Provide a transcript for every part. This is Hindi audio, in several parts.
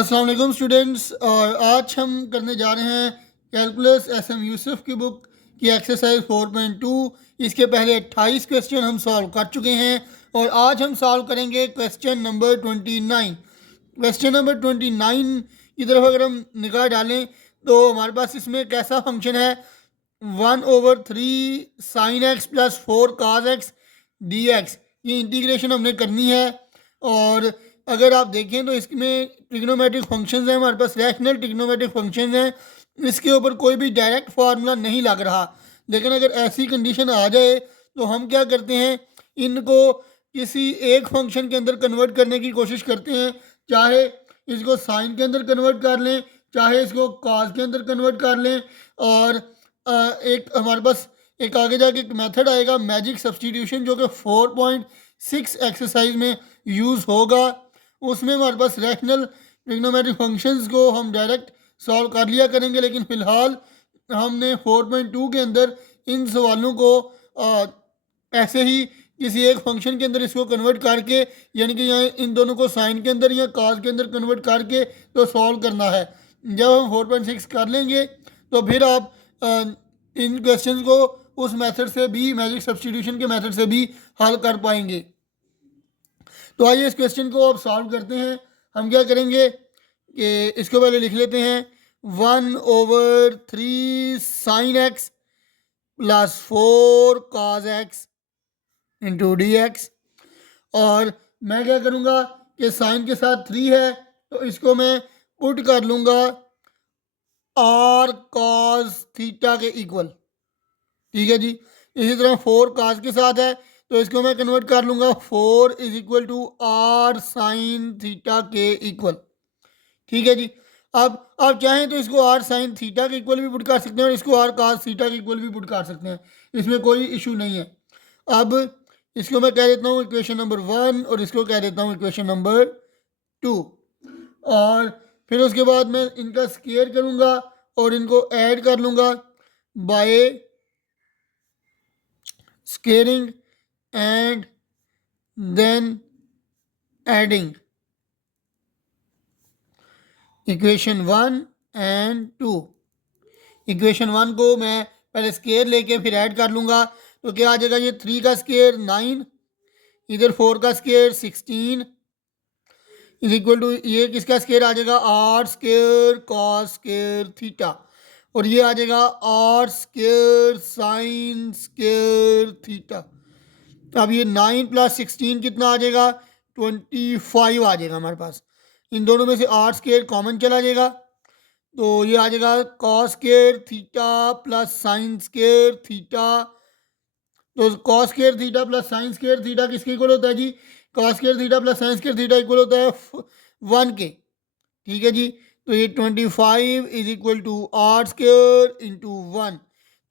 अस्सलाम वालेकुम स्टूडेंट्स। और आज हम करने जा रहे हैं कैलकुलस एस.एम. यूसुफ की बुक की एक्सरसाइज 4.2। इसके पहले 28 क्वेश्चन हम सॉल्व कर चुके हैं और आज हम सॉल्व करेंगे क्वेश्चन नंबर 29। क्वेश्चन नंबर 29 की तरफ अगर हम निगाह डालें तो हमारे पास इसमें कैसा फंक्शन है, 1/3 साइन एक्स प्लस 4 काज एक्स डी एक्स। ये इंटीग्रेशन हमने करनी है। और अगर आप देखें तो इसमें ट्रिग्नोमेट्रिक फंक्शंस हैं, हमारे पास रैशनल ट्रिग्नोमेट्रिक फंक्शंस हैं। इसके ऊपर कोई भी डायरेक्ट फार्मूला नहीं लग रहा, लेकिन अगर ऐसी कंडीशन आ जाए तो हम क्या करते हैं, इनको किसी एक फंक्शन के अंदर कन्वर्ट करने की कोशिश करते हैं। चाहे इसको साइन के अंदर कन्वर्ट कर लें, चाहे इसको कॉस के अंदर कन्वर्ट कर लें। और एक हमारे पास एक आगे जाके एक मेथड आएगा मैजिक सब्सटीट्यूशन, जो कि 4.6 एक्सरसाइज में यूज़ होगा। उसमें हमारे पास रैशनल ट्रिग्नोमेट्रिक फंक्शंस को हम डायरेक्ट सॉल्व कर लिया करेंगे, लेकिन फ़िलहाल हमने 4.2 के अंदर इन सवालों को ऐसे ही किसी एक फंक्शन के अंदर इसको कन्वर्ट करके, यानी कि यहाँ इन दोनों को साइन के अंदर या काज के अंदर कन्वर्ट करके तो सॉल्व करना है। जब हम 4.6 कर लेंगे तो फिर आप इन क्वेश्चन को उस मेथड से भी, मैजिक सब्सटीट्यूशन के मेथड से भी हल कर पाएंगे। तो आइए इस क्वेश्चन को अब सॉल्व करते हैं। हम क्या करेंगे कि इसको पहले लिख लेते हैं 1/3 साइन एक्स प्लस 4 काज एक्स इंटू डी एक्स। और मैं क्या करूँगा कि साइन के साथ 3 है तो इसको मैं पुट कर लूँगा आर कॉस थीटा के इक्वल। ठीक है जी। इसी तरह 4 काज के साथ है तो इसको मैं कन्वर्ट कर लूँगा 4 is equal to r sine theta के इक्वल। ठीक है जी। अब आप चाहें तो इसको आर साइन थीटा के इक्वल भी पुट कर सकते हैं और इसको आर काज थीटा के इक्वल भी पुट कर सकते हैं, इसमें कोई इशू नहीं है। अब इसको मैं कह देता हूँ इक्वेशन नंबर 1 और इसको कह देता हूँ इक्वेशन नंबर 2। और फिर उसके बाद मैं इनका स्क्वायर करूँगा और इनको ऐड कर लूँगा by squaring and then adding equation 1 and 2। Equation 1 को मैं पहले स्क्वायर लेके फिर ऐड कर लूँगा तो क्या आ जाएगा, ये 3 का स्क्वायर 9, इधर 4 का स्क्वायर 16 इज इक्वल टू ये किसका स्क्वायर आ जाएगा, r square cos square theta. और ये आ जाएगा r square sine square theta. अब ये 9 प्लस 16 कितना आ जाएगा, 25 आ जाएगा हमारे पास। इन दोनों में से आर स्क्वायर कॉमन चला जाएगा तो ये आ जाएगा cos square theta plus sine square theta. तो cos square theta plus sine square theta किसके इक्वल होता है जी, cos square theta plus sine square theta equal होता है 1 के। ठीक है जी। तो ये 25 is equal to r square into 1।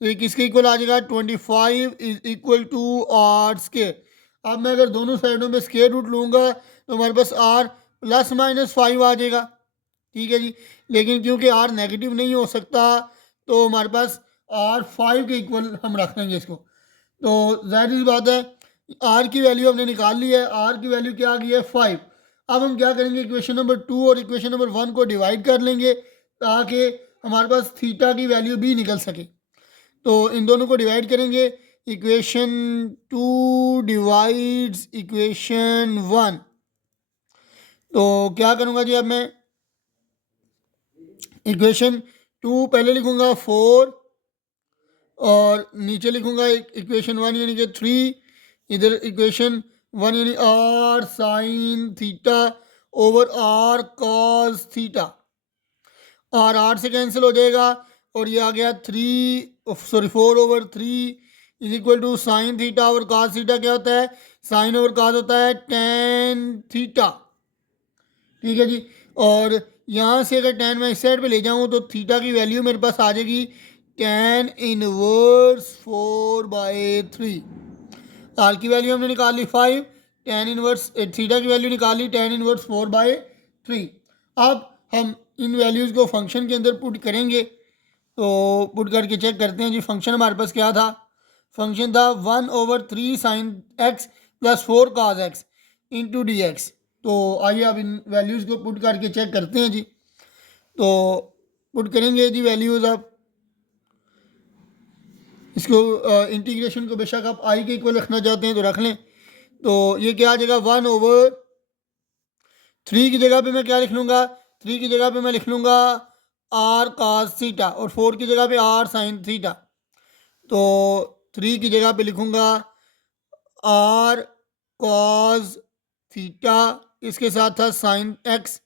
तो ये किसके इक्वल आ जाएगा, 25 is equal to r square. अब मैं अगर दोनों साइडों में स्क्वायर रूट लूँगा तो हमारे पास आर प्लस माइनस 5 आ जाएगा। ठीक है जी। लेकिन क्योंकि आर नेगेटिव नहीं हो सकता तो हमारे पास आर 5 के इक्वल हम रख लेंगे इसको। तो जाहिर सी बात है आर की वैल्यू हमने निकाल ली है, आर की वैल्यू क्या आ गई है 5। अब हम क्या करेंगे, इक्वेशन नंबर 2 और इक्वेशन नंबर 1 को डिवाइड कर लेंगे ताकि हमारे पास थीटा की वैल्यू भी निकल सके। तो इन दोनों को डिवाइड करेंगे, इक्वेशन 2 डिवाइड्स इक्वेशन 1। तो क्या करूँगा जी, अब मैं इक्वेशन 2 पहले लिखूँगा 4 और नीचे लिखूँगा इक्वेशन 1 यानी कि 3, इधर इक्वेशन 1 यानी r sine theta over r cos theta. आर से कैंसिल हो जाएगा और ये आ गया 4/3 is equal to sine theta over cos theta. क्या होता है, साइन ओवर कॉस होता है टेन थीटा। ठीक है जी। और यहाँ से अगर टेन मैं इस साइड पे ले जाऊँ तो थीटा की वैल्यू मेरे पास आ जाएगी टेन इनवर्स 4/3। आर की वैल्यू हमने निकाल ली 5, टेन इनवर्स थीटा की वैल्यू निकाल ली टेन इनवर्स 4/3। अब हम इन वैल्यूज़ को फंक्शन के अंदर पुट करेंगे तो पुट करके चेक करते हैं जी। फंक्शन हमारे पास क्या था, फंक्शन था 1/3 साइन एक्स प्लस 4 काज एक्स इंटू डी एक्स। तो आइए अब इन वैल्यूज़ को पुट करके चेक करते हैं जी। तो पुट करेंगे जी वैल्यूज़ आप इसको इंटीग्रेशन को बेशक आप आई के इक्वल रखना चाहते हैं तो रख लें। तो ये क्या आ जाएगा 1/3 की जगह पे मैं क्या लिख लूँगा, 3 की जगह पे मैं लिख लूँगा आर कास थीटा और 4 की जगह पे आर साइन थीटा। तो 3 की जगह पे लिखूँगा आर कॉस थीटा, इसके साथ था साइन एक्स,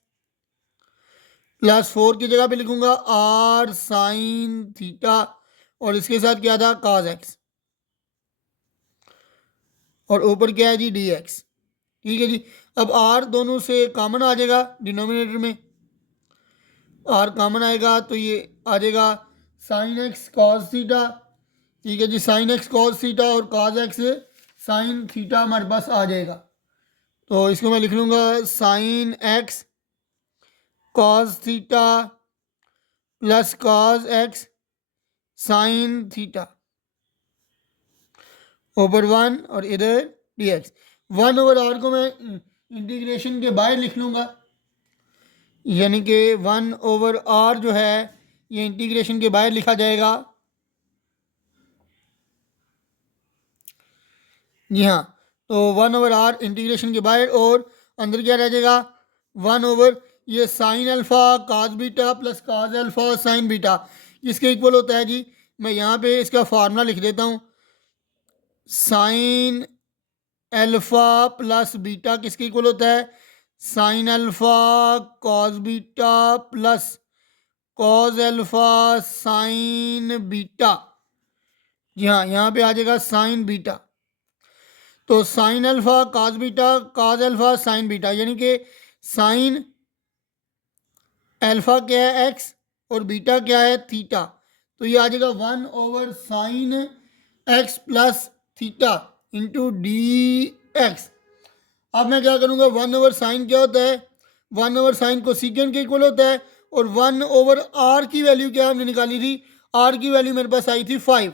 प्लस 4 की जगह पे लिखूँगा आर साइन थीटा और इसके साथ क्या था काज एक्स, और ऊपर क्या है जी डी एक्स। ठीक है जी। अब आर दोनों से कॉमन आ जाएगा, डिनोमिनेटर में आर कॉमन आएगा तो ये आ जाएगा साइन एक्स कॉस थीटा। ठीक है जी, साइन एक्स कॉस थीटा और कॉस एक्स साइन थीटा हमारे पास आ जाएगा। तो इसको मैं लिख लूँगा sine x cos theta plus cos x sign theta over 1 और इधर डी एक्स। 1/r को मैं इंटीग्रेशन के बाहर लिख लूँगा, यानी कि 1/r जो है ये इंटीग्रेशन के बाहर लिखा जाएगा। जी हाँ, तो 1/r इंटीग्रेशन के बाहर और अंदर क्या रह जाएगा 1 ये साइन अल्फ़ा काज बीटा प्लस काज अल्फ़ा साइन बीटा इसके इक्वल होता है जी। मैं यहाँ पे इसका फार्मूला लिख देता हूँ, साइन अल्फ़ा प्लस बीटा किसके इक्वल होता है, sine alpha cos beta plus cos alpha sine beta. जी हाँ, यहाँ पे आ जाएगा साइन बीटा। तो sine alpha cos beta cos alpha sine beta, यानी कि साइन अल्फ़ा क्या है एक्स और बीटा क्या है थीटा। तो ये आ जाएगा 1/साइन x plus theta into d x. अब मैं क्या करूँगा 1/साइन क्या होता है, 1/साइन को सीकेंड के इक्वल होता है और 1/r की वैल्यू क्या हमने निकाली थी, r की वैल्यू मेरे पास आई थी 5।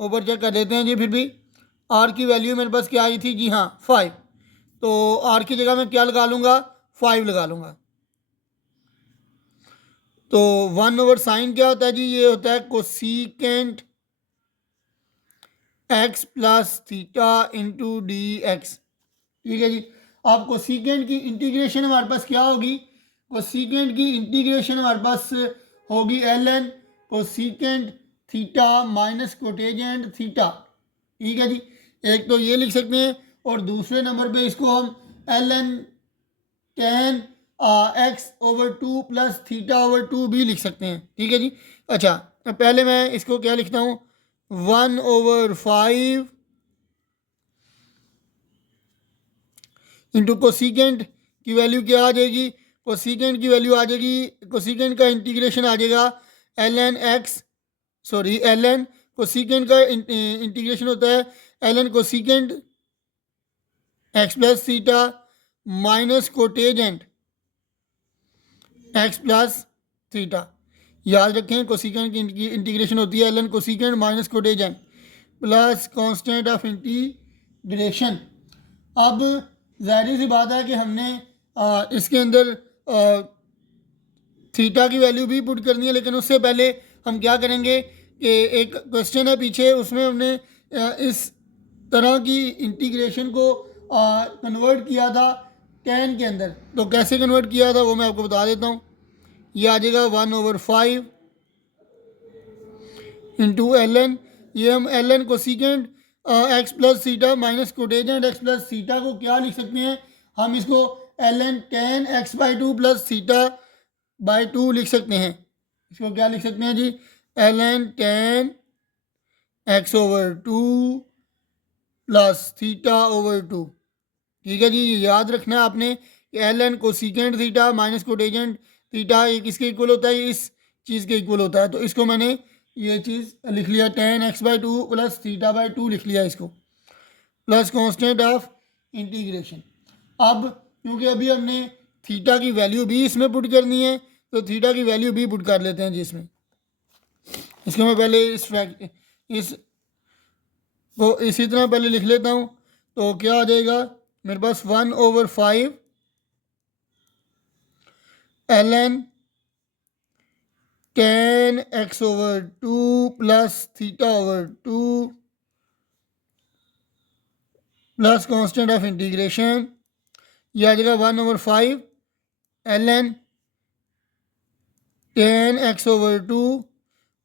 ऊपर चेक कर देते हैं जी, फिर भी r की वैल्यू मेरे पास क्या आई थी जी हाँ 5। तो r की जगह मैं क्या लगा लूँगा 5 लगा लूँगा। तो 1/साइन क्या होता है जी, ये होता है cosecant x plus theta into d x. ठीक है जी। अब कोसीकेंट की इंटीग्रेशन हमारे पास क्या होगी, कोसीकेंट की इंटीग्रेशन हमारे पास होगी ln cosecant theta minus cotangent theta. ठीक है जी, एक तो ये लिख सकते हैं और दूसरे नंबर पे इसको हम ln tan x/2 प्लस थीटा/2 भी लिख सकते हैं। ठीक है जी। अच्छा, पहले मैं इसको क्या लिखता हूँ 1/5 इंटू कोसीकेंट की वैल्यू क्या आ जाएगी, कोसीकेंट की वैल्यू आ जाएगी, कोसीकेंट का इंटीग्रेशन आ जाएगा ln कोसीकेंट का इंटीग्रेशन होता है ln cosecant x plus theta minus cotangent x plus theta. याद रखें कोसीकेंट की इंटीग्रेशन होती है ln cosecant minus cotangent plus constant of integration. अब ज़ाहिर सी बात है कि हमने इसके अंदर थीटा की वैल्यू भी पुट करनी है, लेकिन उससे पहले हम क्या करेंगे कि एक क्वेश्चन है पीछे, उसमें हमने इस तरह की इंटीग्रेशन को कन्वर्ट किया था tan के अंदर। तो कैसे कन्वर्ट किया था वो मैं आपको बता देता हूँ। ये आ जाएगा 1/5 इंटू ln, ये हम ln cosecant x plus theta minus cotangent x plus theta को क्या लिख सकते हैं, हम इसको ln tan x/2 प्लस थीटा/2 लिख सकते हैं। इसको क्या लिख सकते हैं जी, ln tan x/2 प्लस थीटा/2। ठीक है जी, ये याद रखना है आपने कि ln cosecant theta minus cotangent theta ये किसके इक्वल होता है, इस चीज़ के इक्वल होता है। तो इसको मैंने ये चीज़ लिख लिया tan x/2 प्लस थीटा/2 लिख लिया इसको, प्लस कांस्टेंट ऑफ इंटीग्रेशन। अब क्योंकि अभी हमने थीटा की वैल्यू भी इसमें पुट करनी है तो थीटा की वैल्यू भी पुट कर लेते हैं जी इसमें। इसको मैं पहले इस को इसी तरह पहले लिख लेता हूँ। तो क्या आ जाएगा मेरे पास 1/5 ln tan x over 2 plus theta over 2 plus constant of integration, ये आ जाएगा 1/5 ln tan x over 2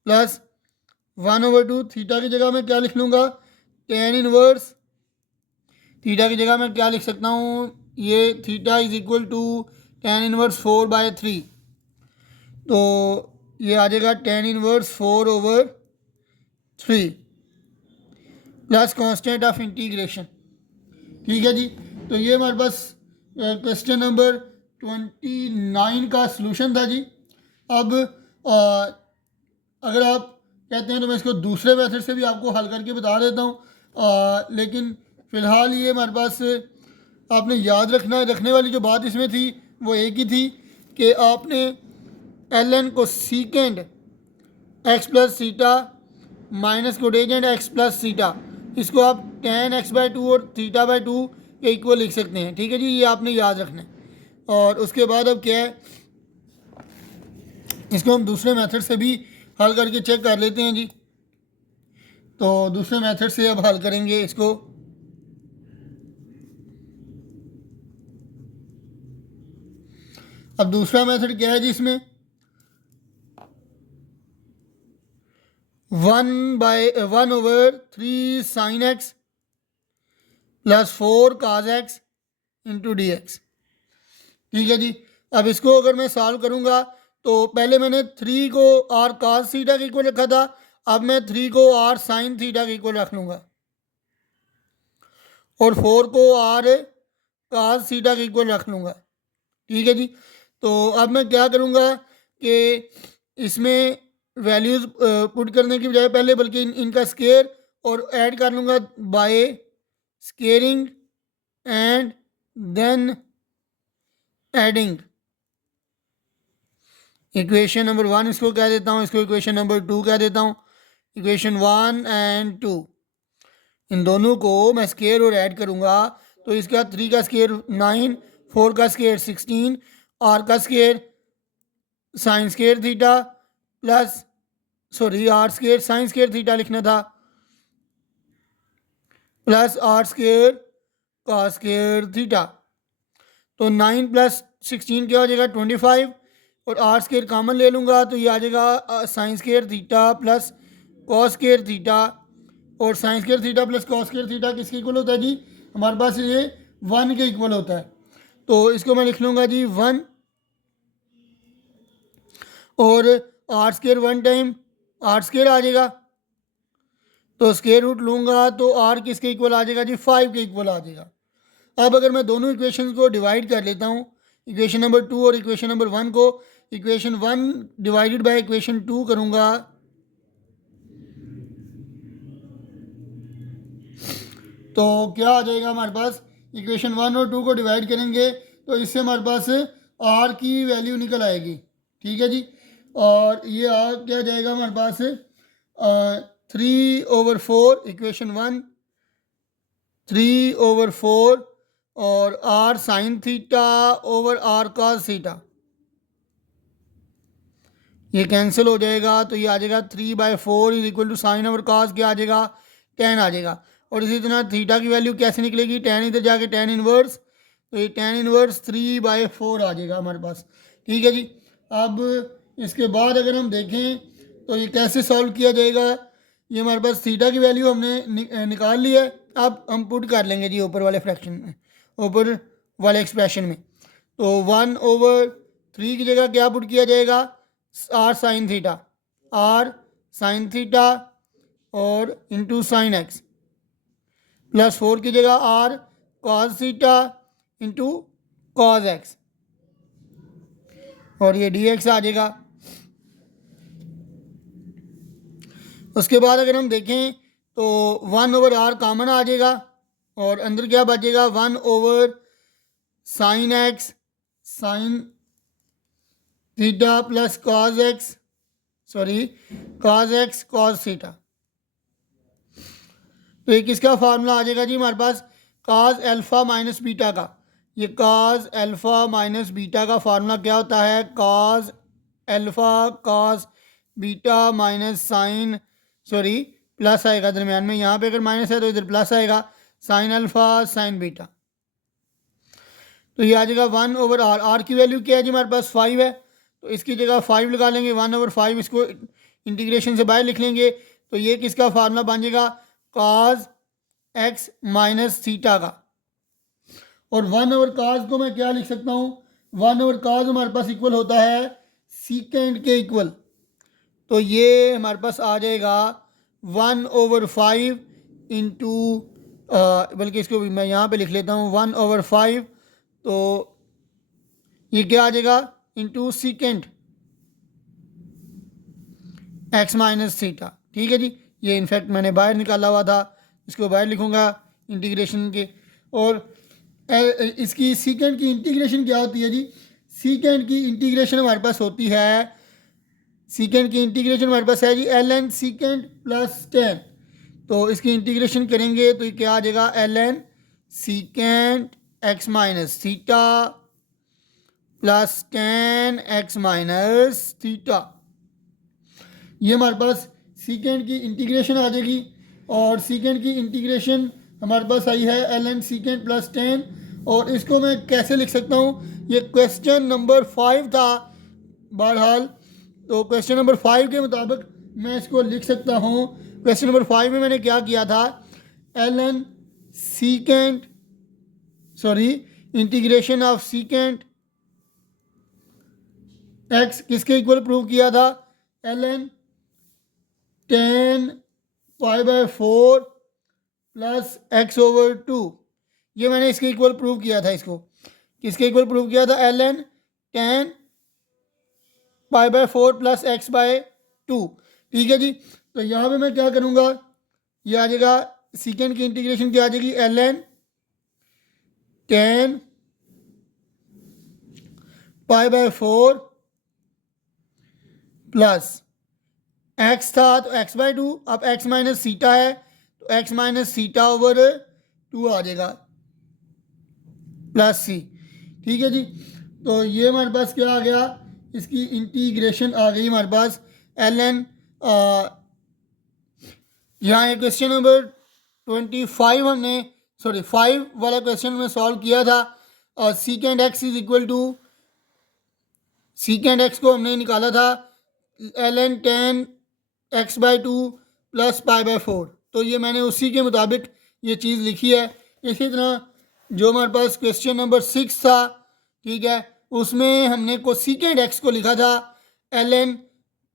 plus 1/2 theta की जगह मैं क्या लिख लूँगा, tan इनवर्स थीटा की जगह मैं क्या लिख सकता हूँ, ये theta is equal to tan inverse 4/3, तो ये आ जाएगा tan inverse 4/3 plus constant of integration. ठीक है जी, तो ये हमारे पास क्वेश्चन नंबर 29 का सलूशन था जी। अब अगर आप कहते हैं तो मैं इसको दूसरे मेथड से भी आपको हल करके बता देता हूँ, लेकिन फ़िलहाल ये हमारे पास आपने याद रखने वाली जो बात इसमें थी वो एक ही थी कि आपने ln cosecant x plus theta minus cotangent x plus theta, इसको आप tan x/2 और θ/2 के इक्वल लिख सकते हैं। ठीक है जी, ये आपने याद रखना है। और उसके बाद अब क्या है, इसको हम दूसरे मेथड से भी हल करके चेक कर लेते हैं जी। तो दूसरे मेथड से अब हल करेंगे इसको। अब दूसरा मेथड क्या है जी, इसमें 1/3 sin x plus 4 cos x into d x. ठीक है जी, अब इसको अगर मैं सॉल्व करूंगा तो पहले मैंने 3 को r cos थीटा के इक्वल रखा था, अब मैं 3 को r sin थीटा के इक्वल रख लूंगा और 4 को r cos थीटा के इक्वल रख लूंगा। ठीक है जी, तो अब मैं क्या करूंगा कि इसमें वैल्यूज़ पुट करने की बजाय पहले बल्कि इनका स्केयर और ऐड कर लूँगा by squaring and then adding. Equation number 1 इसको कह देता हूँ, इसको इक्वेशन नंबर 2 कह देता हूँ। इक्वेशन 1 एंड 2 इन दोनों को मैं स्केयर और ऐड करूँगा तो इसका 3 का स्केयर 9, 4 का स्केयर 16, r का square sine square theta plus r square sine square theta लिखना था plus r square cos square theta. तो 9 प्लस 16 क्या हो जाएगा 25 और r स्केयर कॉमन ले लूँगा तो ये आ जाएगा sine square theta plus cos square theta, और sine square theta plus cos square theta किसके इक्वल होता है जी, हमारे पास ये 1 के इक्वल होता है। तो इसको मैं लिख लूँगा जी 1, और r square 1 time r square आ जाएगा, तो स्केयर रूट लूँगा तो r किसके इक्वल आ जाएगा जी 5 के इक्वल आ जाएगा। अब अगर मैं दोनों इक्वेशंस को डिवाइड कर लेता हूँ, इक्वेशन नंबर 2 और इक्वेशन नंबर 1 को, इक्वेशन 1 डिवाइडेड बाय इक्वेशन 2 करूँगा तो क्या आ जाएगा हमारे पास, इक्वेशन 1 और 2 को डिवाइड करेंगे तो इससे हमारे पास r की वैल्यू निकल आएगी। ठीक है जी, और ये r क्या जाएगा हमारे पास 3/4 इक्वेशन 1 3/4 और r sine theta over r cos theta, ये कैंसिल हो जाएगा तो ये आ जाएगा 3/4 is equal to sine over cos क्या आ जाएगा 10 आ जाएगा। और इसी तरह थीटा की वैल्यू कैसे निकलेगी, tan इधर जाके tan इनवर्स, तो ये tan इनवर्स 3/4 आ जाएगा हमारे पास। ठीक है जी, अब इसके बाद अगर हम देखें तो ये कैसे सॉल्व किया जाएगा, ये हमारे पास थीटा की वैल्यू हमने निकाल ली है, अब हम पुट कर लेंगे जी ऊपर वाले फ्रैक्शन में, ऊपर वाले एक्सप्रेशन में। तो 1/3 की जगह क्या पुट किया जाएगा, r sine theta, r sine theta और इंटू साइन एक्स प्लस 4 की जगह r cos theta into cos x, और ये dx आ जाएगा। उसके बाद अगर हम देखें तो 1/r कॉमन आ जाएगा और अंदर क्या बचेगा 1/sin x sine theta plus cos x cos x cos theta. तो ये किसका फार्मूला आ जाएगा जी हमारे पास, cos अल्फा माइनस बीटा का, ये cos अल्फ़ा माइनस बीटा का फार्मूला क्या होता है? cos alpha cos beta minus sine, sorry plus आएगा दरम्यान में, यहाँ पे अगर माइनस है तो इधर प्लस आएगा, साइन अल्फ़ा साइन बीटा। तो ये आ जाएगा 1/r। आर की वैल्यू क्या है जी? हमारे पास 5 है, तो इसकी जगह 5 लगा लेंगे। 1/5 इसको इंटीग्रेशन से बाहर लिख लेंगे, तो ये किसका फार्मूला बन जाएगा? cos x माइनस थीटा का। और 1/cos को मैं क्या लिख सकता हूँ? 1/cos हमारे पास इक्वल होता है सीकेंड के इक्वल, तो ये हमारे पास आ जाएगा 1/5 इंटू, बल्कि इसको भी मैं यहाँ पे लिख लेता हूँ 1/5, तो ये क्या आ जाएगा? Into सीकेंड x minus theta. ठीक है जी, ये इनफैक्ट मैंने बाहर निकाला हुआ था, इसको बाहर लिखूँगा इंटीग्रेशन के। और इसकी सीकेंड की इंटीग्रेशन क्या होती है जी? सीकेंड की इंटीग्रेशन हमारे पास होती है, सीकेंड की इंटीग्रेशन हमारे पास है जी ln सीकेंड प्लस टेन। तो इसकी इंटीग्रेशन करेंगे तो ये क्या आ जाएगा? ln सीकेंड x minus theta plus ten x minus theta. ये हमारे पास सीकेंड की इंटीग्रेशन आ जाएगी। और सीकेंड की इंटीग्रेशन हमारे पास आई है ln सीकेंड प्लस टेन। और इसको मैं कैसे लिख सकता हूँ? ये क्वेश्चन नंबर 5 था बहरहाल, तो क्वेश्चन नंबर 5 के मुताबिक मैं इसको लिख सकता हूँ। क्वेश्चन नंबर 5 में मैंने क्या किया था? ln secant, sorry integration of secant x किसके इक्वल प्रूव किया था? ln 10 π/4 plus x/2। ये मैंने इसके इक्वल प्रूव किया था। इसको किसके इक्वल प्रूव किया था? ln 10 π/4 plus x/2। ठीक है जी, तो यहाँ पे मैं क्या करूँगा? ये आ जाएगा सीकेंड की इंटीग्रेशन क्या आ जाएगी? ln 10 π/4 प्लस x था तो x/2, अब x माइनस सीटा है तो x माइनस सीटा ओवर 2 आ जाएगा प्लस c। ठीक है जी, तो ये हमारे पास क्या आ गया? इसकी इंटीग्रेशन आ गई हमारे पास ln, यहाँ ये क्वेश्चन नंबर 25 हमने, सॉरी 5 वाला क्वेश्चन में सॉल्व किया था। Second x is equal to, second x को हमने निकाला था ln 10 x/2 प्लस π/4। तो ये मैंने उसी के मुताबिक ये चीज़ लिखी है। इसी तरह जो हमारे पास क्वेश्चन नंबर 6 था, ठीक है, उसमें हमने को सीकेंड x को लिखा था ln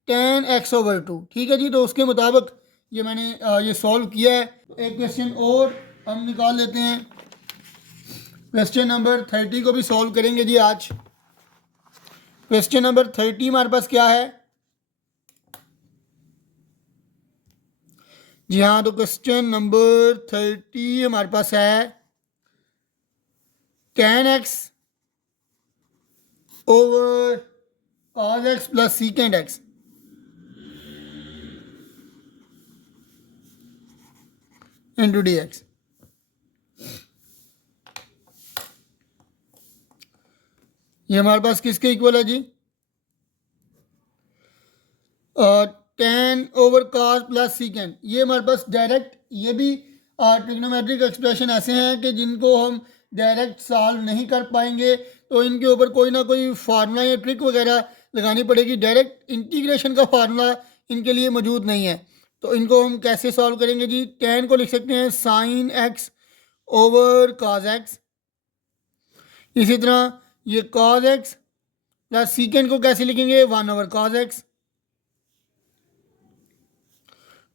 10 x/2। ठीक है जी, तो उसके मुताबिक ये मैंने ये सॉल्व किया है। तो एक क्वेश्चन और हम निकाल लेते हैं, क्वेश्चन नंबर 30 को भी सॉल्व करेंगे जी आज। क्वेश्चन नंबर 30 हमारे पास क्या है जी? हाँ, तो क्वेश्चन नंबर 30 हमारे पास है tan x over cos x plus सीकेंड x into d x. ये हमारे पास किसके इक्वल है जी? tan over cos plus सीकेंड। ये हमारे पास डायरेक्ट, ये भी ट्रिग्नोमेट्रिक एक्सप्रेशन ऐसे हैं कि जिनको हम डायरेक्ट सॉल्व नहीं कर पाएंगे, तो इनके ऊपर कोई ना कोई फार्मूला या ट्रिक वगैरह लगानी पड़ेगी। डायरेक्ट इंटीग्रेशन का फार्मूला इनके लिए मौजूद नहीं है, तो इनको हम कैसे सॉल्व करेंगे जी? tan को लिख सकते हैं sine x over cos x। इसी तरह ये cos x प्लस सीकेंड को कैसे लिखेंगे? 1/cos x।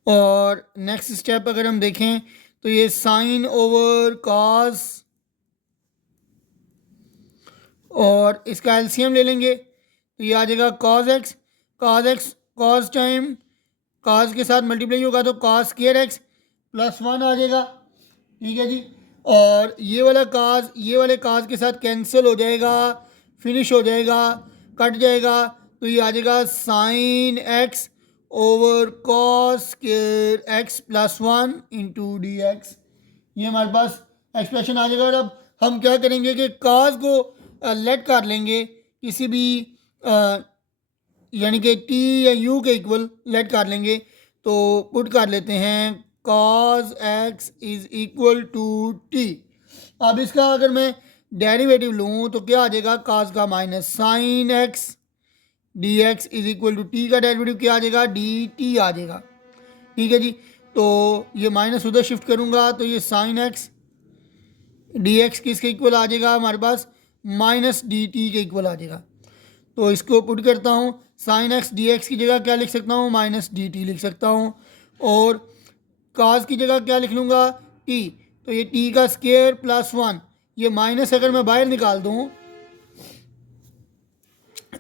और नेक्स्ट स्टेप अगर हम देखें तो ये साइन ओवर cos, और इसका एलसीएम ले लेंगे तो ये आ जाएगा cos x। cos time cos के साथ मल्टीप्लाई होगा तो cos स्क्वायर x प्लस 1 आ जाएगा। ठीक है जी, और ये वाला cos ये वाले cos के साथ कैंसिल हो जाएगा, फिनिश हो जाएगा, कट जाएगा, तो ये आ जाएगा sine x over cos square x plus 1 into d x. ये हमारे पास एक्सप्रेशन आ जाएगा। और अब हम क्या करेंगे कि काज को लेट कर लेंगे किसी भी यानी कि टी या यू के इक्वल लेट कर लेंगे। तो पुट कर लेते हैं cos x is equal to t. अब इसका अगर मैं डेरिवेटिव लूँ तो क्या आ जाएगा, cos का minus sine x d x is equal to t का डेरिवेटिव क्या आ जाएगा, डी टी आ जाएगा। ठीक है जी। तो ये माइनस उधर शिफ्ट करूँगा तो ये साइन एक्स डी एक्स किसके इक्वल आ जाएगा हमारे पास, माइनस डी टी के इक्वल आ जाएगा। तो इसको पुट करता हूँ, साइन एक्स डी एक्स की जगह क्या लिख सकता हूँ, माइनस डी टी लिख सकता हूँ। और काज की जगह क्या लिख लूँगा, टी। तो ये टी का स्क्वायर प्लस वन, ये माइनस अगर मैं बाहर निकाल दूँ,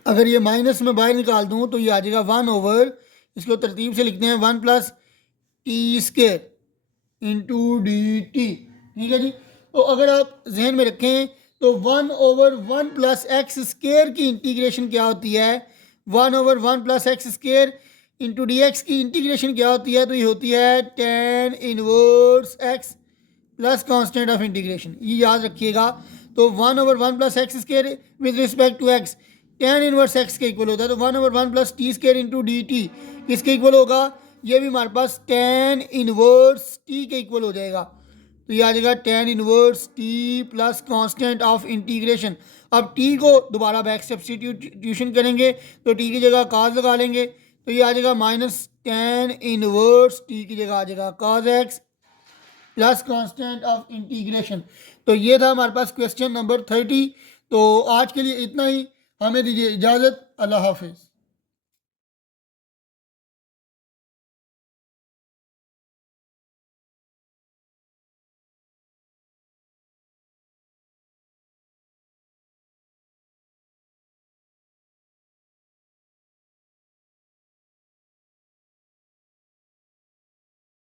अगर ये माइनस में बाहर निकाल दूँ तो ये आ जाएगा वन ओवर, इसको तरतीब से लिखते हैं one plus t square into D T. ठीक है जी। तो अगर आप जहन में रखें तो one over one plus x square की इंटीग्रेशन क्या होती है, one over one plus x square into d x की इंटीग्रेशन क्या होती है, तो ये होती है tan inverse x plus constant of integration, ये याद रखिएगा। तो one over one plus x square with respect to x tan inverse x के इक्वल होता है। तो one over one plus t square into D T किसके इक्वल होगा, ये भी हमारे पास टेन इनवर्स टी के इक्वल हो जाएगा। तो ये आ जाएगा tan inverse T plus constant of integration. अब टी को दोबारा बैक सब्सटीट्यूशन करेंगे तो टी की जगह काज लगा लेंगे, तो ये आ जाएगा माइनस टेन इनवर्स टी की जगह आ जाएगा काज x plus constant of integration. तो ये था हमारे पास क्वेश्चन नंबर 30। तो आज के लिए इतना ही, हमें दीजिए इजाज़त, अल्लाह हाफिज़।